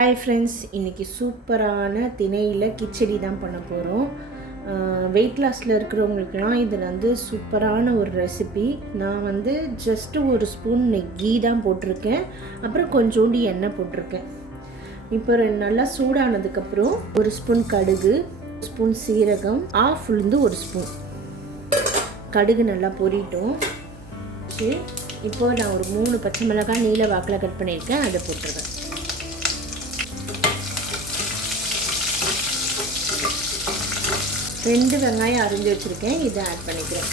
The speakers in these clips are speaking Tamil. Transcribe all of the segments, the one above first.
ஹாய் ஃப்ரெண்ட்ஸ், இன்றைக்கி சூப்பரான திணையில் கிச்சடி தான் பண்ண போகிறோம். வெயிட் லாஸில் இருக்கிறவங்களுக்குலாம் இது சூப்பரான ஒரு ரெசிபி. நான் ஜஸ்ட்டு ஒரு ஸ்பூன் கீ தான் போட்டிருக்கேன், அப்புறம் கொஞ்சோண்டு எண்ணெய் போட்டிருக்கேன். இப்போ நல்லா சூடானதுக்கப்புறம் ஒரு ஸ்பூன் கடுகு, ஸ்பூன் சீரகம், ஆஃப் உளுந்து ஒரு ஸ்பூன். கடுகு நல்லா பொரிட்டோம். இப்போ நான் ஒரு 3 பச்சை மிளகாய் நீல வாக்கில் கட் பண்ணியிருக்கேன், அதை போட்டுருவேன். ரெண்டு வெங்காயம் அரிஞ்சு வச்சுருக்கேன், இதை ஆட் பண்ணிக்கிறேன்.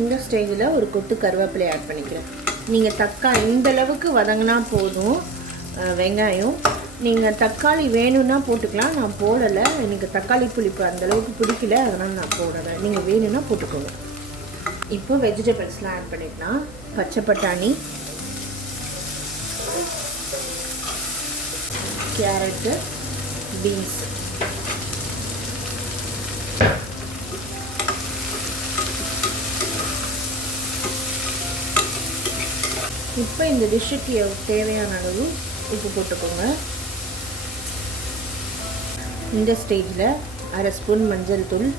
இந்த ஸ்டேஜில் ஒரு கொத்து கருவேப்பிலை ஆட் பண்ணிக்கிறேன். நீங்கள் தக்காளி இந்த அளவுக்கு வதங்கினா போதும். வெங்காயம் நீங்கள் தக்காளி வேணும்னா போட்டுக்கலாம், நான் போடலை. எனக்கு தக்காளி புளிப்பு அந்தளவுக்கு பிடிக்கல, அதனால் நான் போடலை. நீங்கள் வேணும்னா போட்டுக்கோங்க. இப்போ வெஜிடபிள்ஸ்லாம் ஆட் பண்ணிக்கலாம். பச்சை பட்டாணி, கேரட்டு, பீன்ஸ். இப்போ இந்த டிஷ்ஷுக்கு தேவையான அளவு உப்பு போட்டுக்கோங்க. இந்த ஸ்டேஜில் அரை ஸ்பூன் மஞ்சள் தூள்,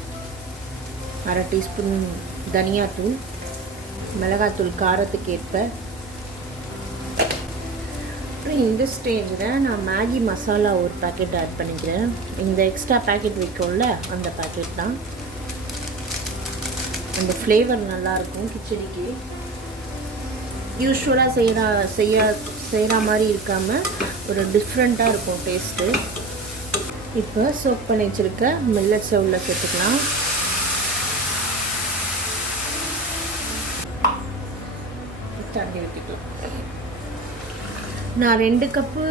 அரை டீஸ்பூன் தனியாத்தூள், மிளகாத்தூள் காரத்துக்கு ஏற்ப. அப்புறம் இந்த ஸ்டேஜில் நான் மேகி மசாலா ஒரு பேக்கெட் ஆட் பண்ணிக்கிறேன். இந்த எக்ஸ்ட்ரா பேக்கெட் வைக்கோம்ல, அந்த பேக்கெட் தான். அந்த ஃப்ளேவர் நல்லாயிருக்கும் கிச்சடிக்கு. யூஸ்வலாக செய்கிற மாதிரி இருக்காமல் ஒரு டிஃப்ரெண்ட்டாக இருக்கும் டேஸ்ட்டு. இப்போ சோக் பண்ணி வச்சுருக்க மில்லட்ஸை உள்ள சேர்த்துக்கலாம். தண்ணி ஊற்றிக்கலாம். நான் 2 கப்பு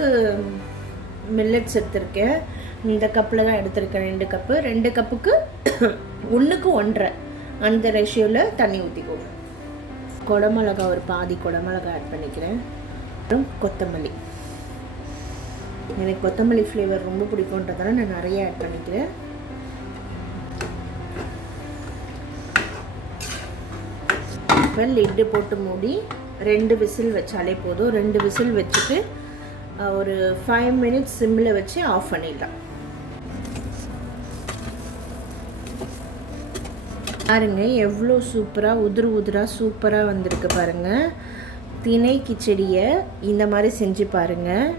மில்லட்ஸ் எடுத்திருக்கேன். இந்த கப்பில் தான் எடுத்திருக்கேன். 2 கப்புக்கு 1க்கு 1.5 அந்த ரேஷியோவில் தண்ணி ஊற்றிக்கோங்க. குடமிளகா ஒரு பாதி குடமிளகா ஆட் பண்ணிக்கிறேன். அப்புறம் கொத்தமல்லி. எனக்கு கொத்தமல்லி ஃப்ளேவர் ரொம்ப பிடிக்குன்றதால நான் நிறைய ஆட் பண்ணிக்கிறேன். இப்போ லிட்டு போட்டு மூடி 2 விசில் வச்சாலே போதும். 2 விசில் வச்சுட்டு ஒரு 5 மினிட்ஸ் சிம்மில் வச்சு ஆஃப் பண்ணிடலாம். பாருங்க எவ்வளோ சூப்பராக உதிராக சூப்பராக வந்திருக்கு பாருங்கள். திணை கிச்சடியை இந்த மாதிரி செஞ்சு பாருங்கள்.